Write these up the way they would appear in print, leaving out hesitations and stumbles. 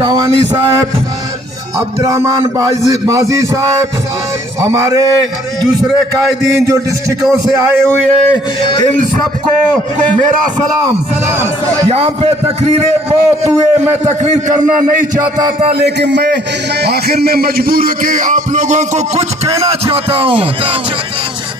शावानी साहब, अब्दुर्रहमान बाजी साहब, हमारे दूसरे कायदीन जो डिस्ट्रिक्टों से आए हुए हैं, इन सबको मेरा सलाम। यहाँ पे तकरीरें बहुत हुए, मैं तकरीर करना नहीं चाहता था, लेकिन मैं आखिर में मजबूर हो के आप लोगों को कुछ कहना चाहता हूँ।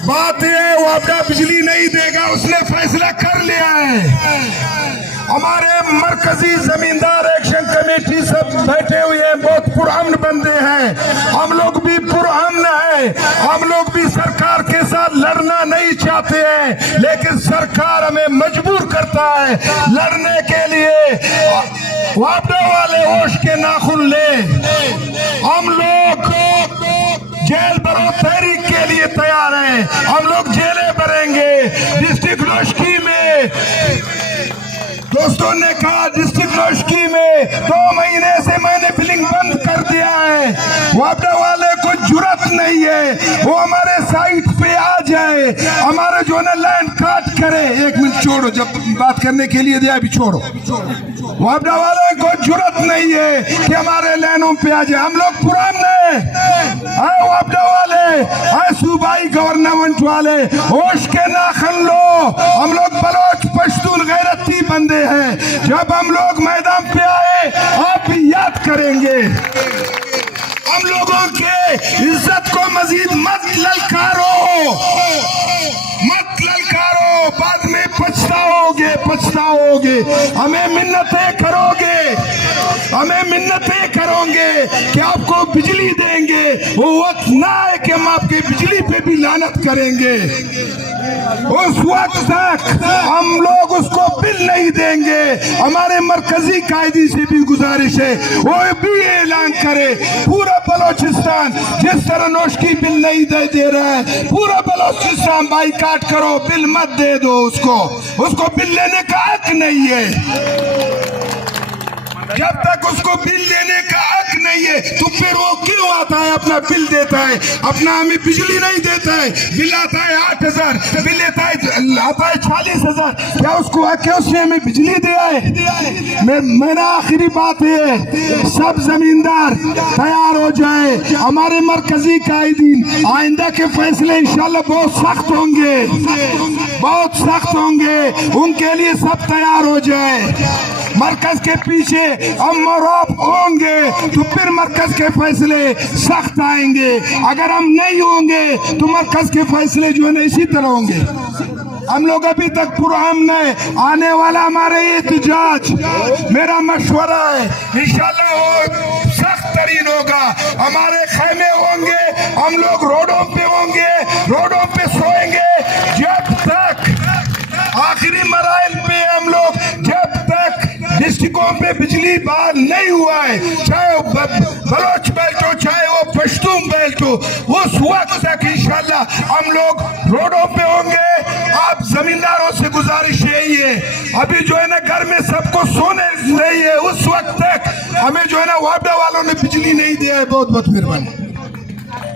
बात है वापडा बिजली नहीं देगा, उसने फैसला कर लिया है। हमारे मरकजी जमींदार एक्शन कमेटी सब बैठे हुए हैं, बहुत पुरअमन बंदे हैं, हम लोग भी पुरअमन हैं, हम लोग भी सरकार के साथ लड़ना नहीं चाहते हैं, लेकिन सरकार हमें मजबूर करता है लड़ने के लिए। वापडा वाले होश के नाखून ले, हम लोग जेल भरो तहरीक के लिए तैयार हैं, हम लोग जेलें भरेंगे। डिस्ट्रिक्ट नौशकी में दोस्तों ने कहा, डिस्ट्रिक्ट नौशकी में 2 महीने से मैंने बिलिंग बंद कर दिया है। वापडा वाले को जुर्रत नहीं है वो हमारे साइट पे आ जाए, हमारे जो है लैंड काट करे। 1 मिनट छोड़ो, जब बात करने के लिए दिया अभी छोड़ो। वापडा वाले को जुर्रत नहीं है कि हमारे लैंडों पे आ जाए। हम लोग पुराने हैं वापडा वाले, सूबाई गवर्नमेंट वाले, होश के नाखन लो। हम लोग बलोच पश्तून गैरती बंदे हैं, जब हम लोग मैदान पे आए आप भी याद करेंगे। हम लोगों के इज्जत को मजीद मत ललकारो, मत ललकारो, बाद में पछताओगे, पछताओगे। हमें मिन्नतें करोगे, हमें मिन्नतें करोगे कि आपको बिजली देंगे, वो वक्त ना है कि हम आपके बिजली पे भी लानत करेंगे। उस वक्त तक हम लोग उसको बिल नहीं देंगे। हमारे मरकजी कायदी से भी गुजारिश है वो भी ऐलान करे, पूरा बलोचिस्तान जिस तरह नौशकी बिल नहीं दे रहा है, पूरा बलोचिस्तान बाइकाट करो, बिल मत दे दो उसको बिल लेने का हक नहीं है। जब तक उसको बिल देने का हक नहीं है तो फिर वो क्यों आता है अपना बिल देता है, अपना हमें बिजली नहीं देता है। बिल आता है 8,000, बिल आता है 40,000, क्या उसको हक है उसने हमें बिजली दिया है? मेरा आखिरी बात है, सब जमींदार तैयार हो जाए। हमारे मरकजी कायदीन आइंदा के फैसले इंशाल्लाह बहुत सख्त होंगे, बहुत सख्त होंगे, उनके लिए सब तैयार हो जाए। मरकज के पीछे हम और आप होंगे तो फिर मरकज के फैसले सख्त आएंगे, अगर हम नहीं होंगे तो मरकज के फैसले जो है ना इसी तरह होंगे। हम लोग अभी तक पुरअमन है, आने वाला हमारे एहतजाज मेरा मशवरा है इंशाल्लाह वो सख्त तरीन होगा। हमारे खैमे होंगे, हम लोग रोडों पे होंगे, रोडों पे सोएंगे जब तक आखिरी मराइल पे हम लोग, जब तक डिस्ट्रिक्टों पे बिजली बहाल नहीं हुआ है, चाहे वो बलोच बेल्ट हो चाहे वो पश्तून बेल्ट हो, उस वक्त तक इंशाल्लाह हम लोग रोडों पे होंगे। आप जमींदारों से गुजारिश यही है, अभी जो है ना घर में सबको सोने नहीं है, उस वक्त तक हमें जो है ना वापडा वालों ने बिजली नहीं दिया है। बहुत बहुत मेहरबानी।